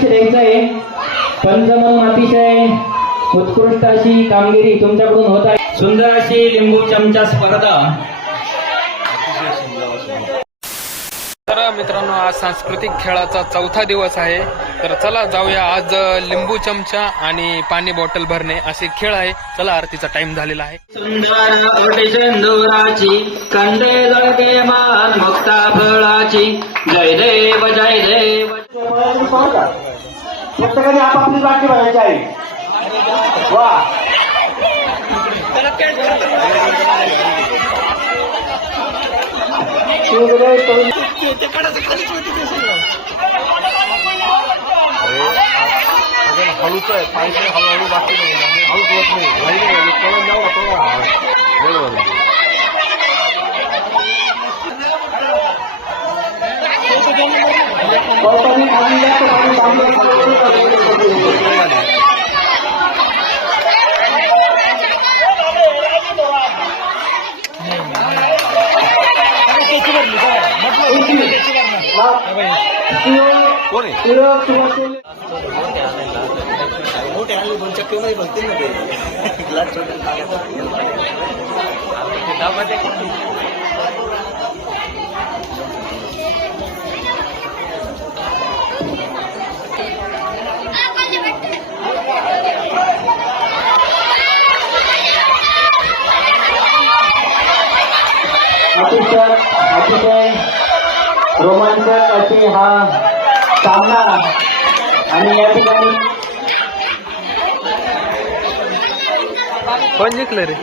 द्यायचं आहे. पंचमन अतिशय उत्कृष्ट अशी कामगिरी तुमच्याकडून होत आहे. सुंदर अशी लिंबू चमचा स्पर्धा तर मित्रांनो आज सांस्कृतिक खेळाचा चौथा दिवस आहे. तर चला जाऊया आज लिंबू चमचा आणि पाणी बॉटल भरणे असे खेळ आहे. चला आरतीचा टाइम झालेला आहे. जय देव जय देव. प्रत्येकाने आपापली भरायची वा. हळूच आहे पाहिजे हळूहळू बाकी नाही आणि हळूच होत नाही घाई नाही झाली पळून जाऊ का तो बरोबर पावसाने खाली जास्त पाणी थांबलं कोण आहे अतिशय अतिशय रोमांचक अशी हा सामना आणि या ठिकाणी कोण जिंकलं रे?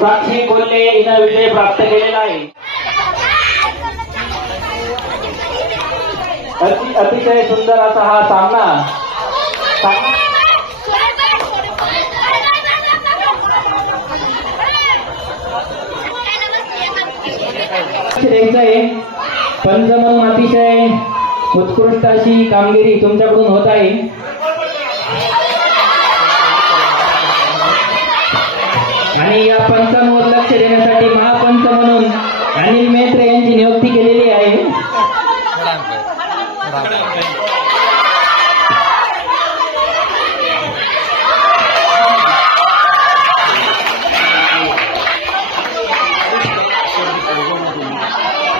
साक्षी कोल्हे हिनं विजय प्राप्त केलेला आहे. अति अतिशय सुंदर असा हा सामना. पंचमन अतिशय उत्कृष्ट अशी कामगिरी तुमच्याकडून होत आहे. आणि या पंचांवर लक्ष देण्यासाठी महापंच म्हणून अनिल मेत्रे यांची नियुक्ती केलेली आहे.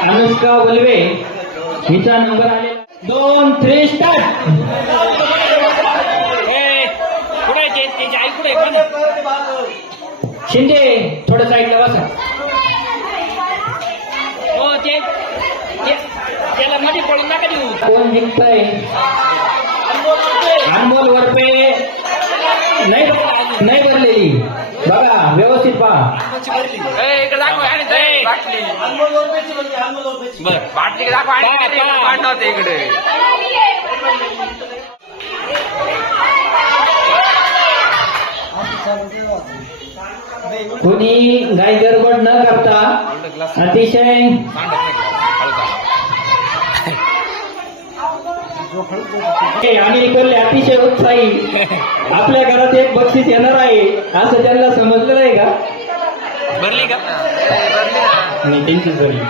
अनुष्का बलवे हिचा नंबर आलेला दोन थ्री स्टार्ट शिंदे थोडं साईडला बसा. हो ते- त्याला मध्ये पडून नका देऊ. कोण जिंकतंय? अनमोल वरपे. नाही नाही भरलेली. बघा व्यवस्थित पहा. बाटली दाखवा आणि इकडे कोणी गाय गडबड न करता अतिशय हे कोल्हे अतिशय उत्साही. आपल्या घरात एक बक्षीस येणार आहे असं त्यांना समजलं नाही का? भरली का? नाही त्यांचीच भरली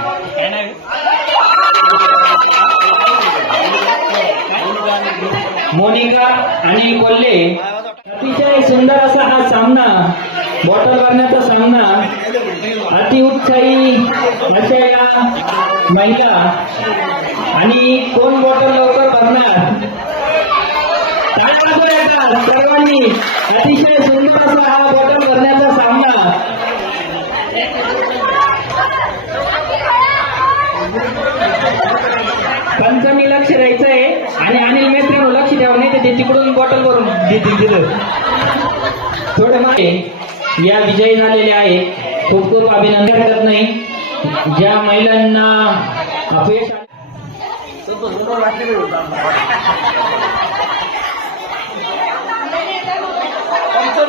मोनिका आणि कोल्हे अतिशय सुंदर असा हा सामना बॉटल भरण्याचा सामना अति उत्साही अशा या महिला आणि कोण बॉटल लवकर भरणार? सर्वांनी अतिशय सुंदर असा हा बॉटल भरण्याचा सामना. पंचमी लक्ष राहायचं ते तिकडून बॉटल भरून देतील तिथं. थोडं मागे. या विजयी झालेल्या आहेत. खूप खूप अभिनंदन करत नाही. ज्या महिलांना अपयश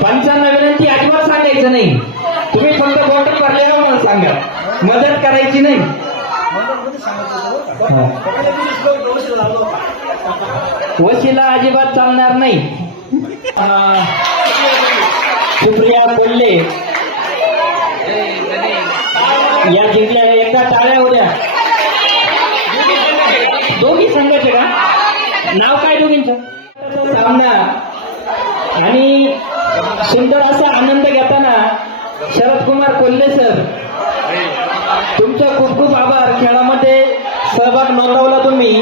पंचांना विनंती अजिबात सांगायचं नाही. तुम्ही फक्त बॉटल भरलेला म्हणून सांगा. मदत करायची नाही. वशिला अजिबात चालणार नाही. सुप्रिया बोलले. या जिंकल्या एकदा टाळ्या उद्या दोघी संघाचे का? नाव काय दोघींचं? सामना. आणि सुंदर असा आनंद घेताना शरद कुमार कोल्हे सर तुमचा खूप खूप आभार. खेळामध्ये सहभाग नोंदवला तुम्ही.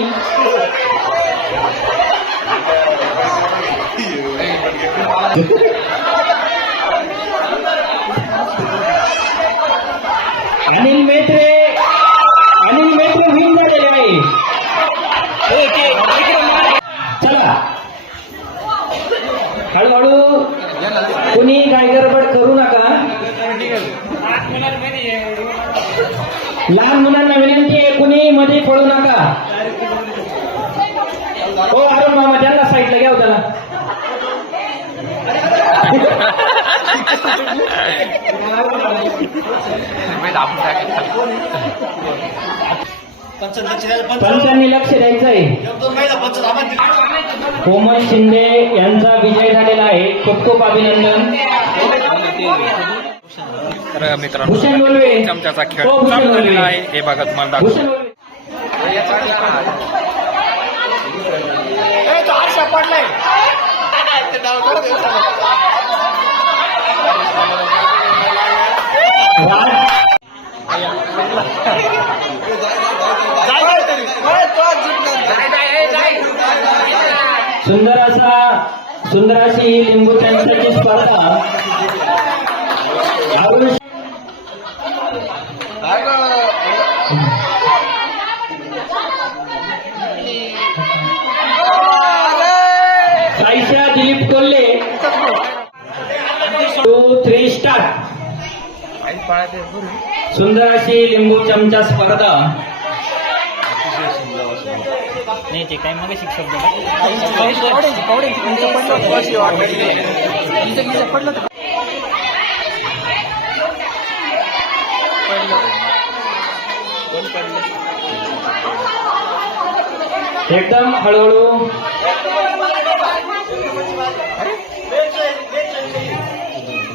अनिल मेत्रे अनिल मेत्रे विन झालेले आहे चला. हळूहळू कुणी काय गडबड करू नका. लहान मुलांना विनंती आहे कुणी मध्ये पळू नका. हो अरुण मामा त्यांना साईडला घ्या हो त्याला. पंचांनी लक्ष द्यायचं आहे कोमल शिंदे यांचा विजय झालेला आहे. खूप खूप अभिनंदन. तर मित्रांनो चमच्याचा खेळ हो, चालू झालेला. आहे. हे बघा तुम्हाला दाखवतो. सुंदर असा सुंदर अशी लिंबू चमचाची स्पर्धा. Saisha Dilip Kolhe. Two three star सुंदर अशी लिंबू चमचा स्पर्धा. नाही ते काय मग शिक्षक पडलं एकदम हळूहळू.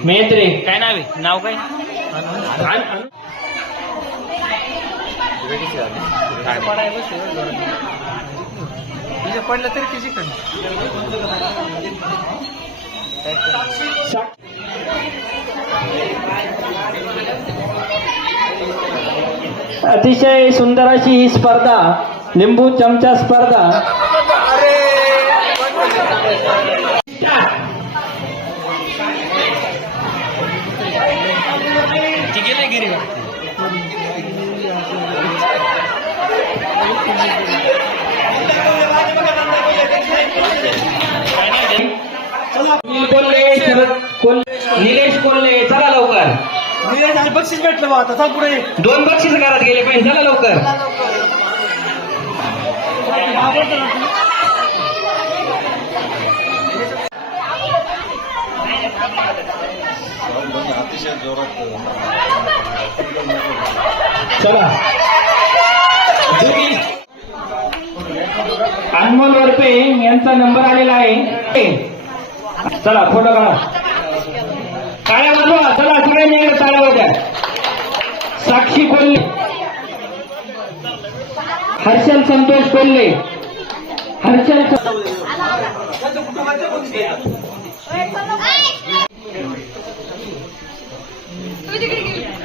मेत्रे. काय नाव आहे? नाव काय. पडलं तरी किती अतिशय सुंदर अशी ही स्पर्धा लिंबू चमचा स्पर्धा. निलेश कोल्हे चला लवकर. बक्षीस भेटलं बा आता पुढे. दोन बक्षीस घरात गेले पाहिजे चला लवकर. चला. अनमोल वरपे यांचा नंबर आलेला आहे. चला फोटो काढा. काय वाजवा चला सगळ्यांनी एकदा टाळ्या वाजवा साक्षी कोल्हे हर्षल संतोष कोल्हे. हर्षल तुम्ही तिकडे